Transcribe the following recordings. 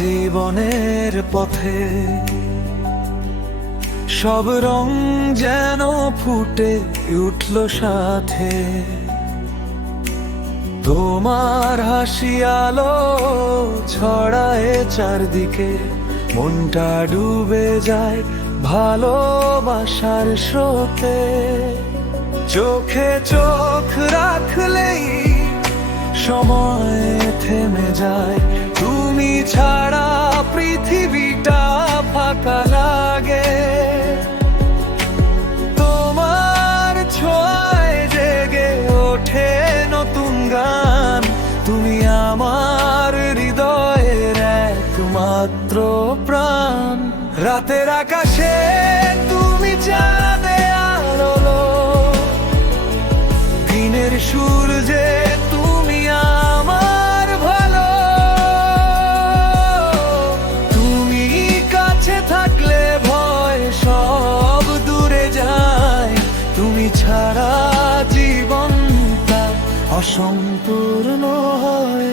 জীবনের পথে সব রং যেন ফুটে উঠল সাথে। তোমার হাসি আলো ছড়ায় চারদিকে, মনটা ডুবে যায় ভালোবাসার স্রোতে। চোখে চোখ রাখলেই সময় থেমে যায়, তুমি ছাড়া পৃথিবীটা ফাঁকা লাগে। তোমার ছোঁয়ায় জেগে ওঠে নতুন গান, তুমি আমার হৃদয়ের একমাত্র প্রাণ। রাতের আকাশে তুমি চাঁদে আলো, দিনের সূর্যে তুমি আমার ভালো। তুমি কাছে থাকলে ভয় সব দূরে যায়, তুমি ছাড়া জীবনটা অসম্পূর্ণ হয়।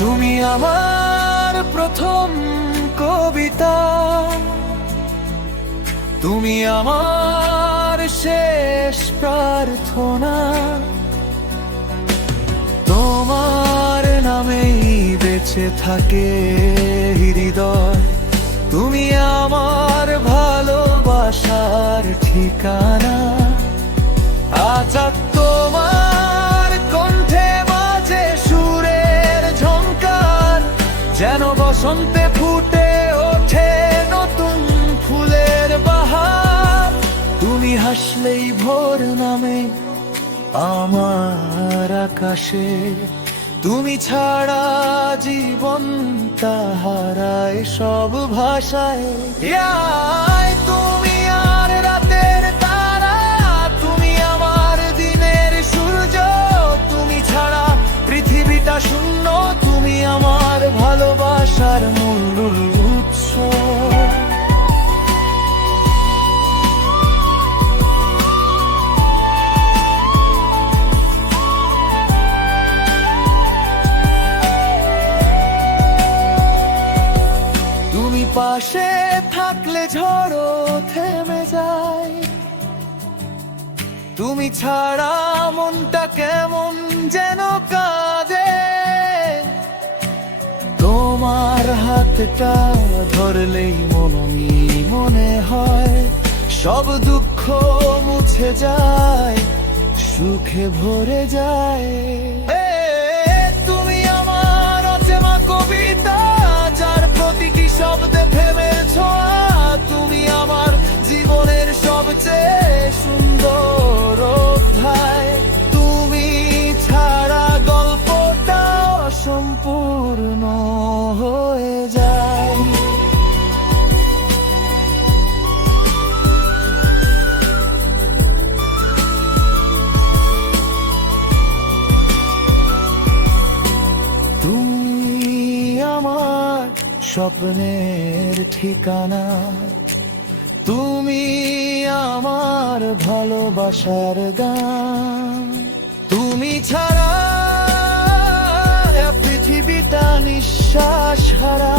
তুমি আমার প্রথম কবিতা, তুমি আমার শেষ প্রার্থনা। তোমার নামেই বেঁচে থাকে হৃদয়, তুমি আমার ভালোবাসার ঠিকানা। আজ তোমার কণ্ঠে বাজে সুরের ঝংকার, যেন বসন্তে ফুটে ওঠে নতুন ফুলের বাহার। তুমি হাসলেই ভোর নামে আমার আকাশে, তুমি ছাড়া জীবনটা হারায় সব ভাষায়। তুমি আর রাতের তারা, তুমি আমার দিনের সূর্য, তুমি ছাড়া পৃথিবীটা শূন্য, তুমি আমার ভালোবাসার মূল উৎস। তুমি পাশে থাকলে ঝড়ও থেমে যায়, তুমি ছাড়া মনটা কেমন যেন কাঁদে। তোমার হাতটা ধরলেই মনে হয় সব দুঃখ মুছে যায়, সুখে ভরে যায়। তুমি আমার অচেনা কবিতা, যার প্রতিটি শব্দে প্রেমের ছোঁয়া। তুমি আমার জীবনের সবচেয়ে সুন্দর অধ্যায়, তুমি ছাড়া গল্পটা অসম্পূর্ণ হয়ে যায়। তুমি আমার স্বপ্নের ঠিকানা, তুমি আমার ভালোবাসার গান। তুমি ছাড়া পৃথিবীটা নিঃশ্বাস হারা,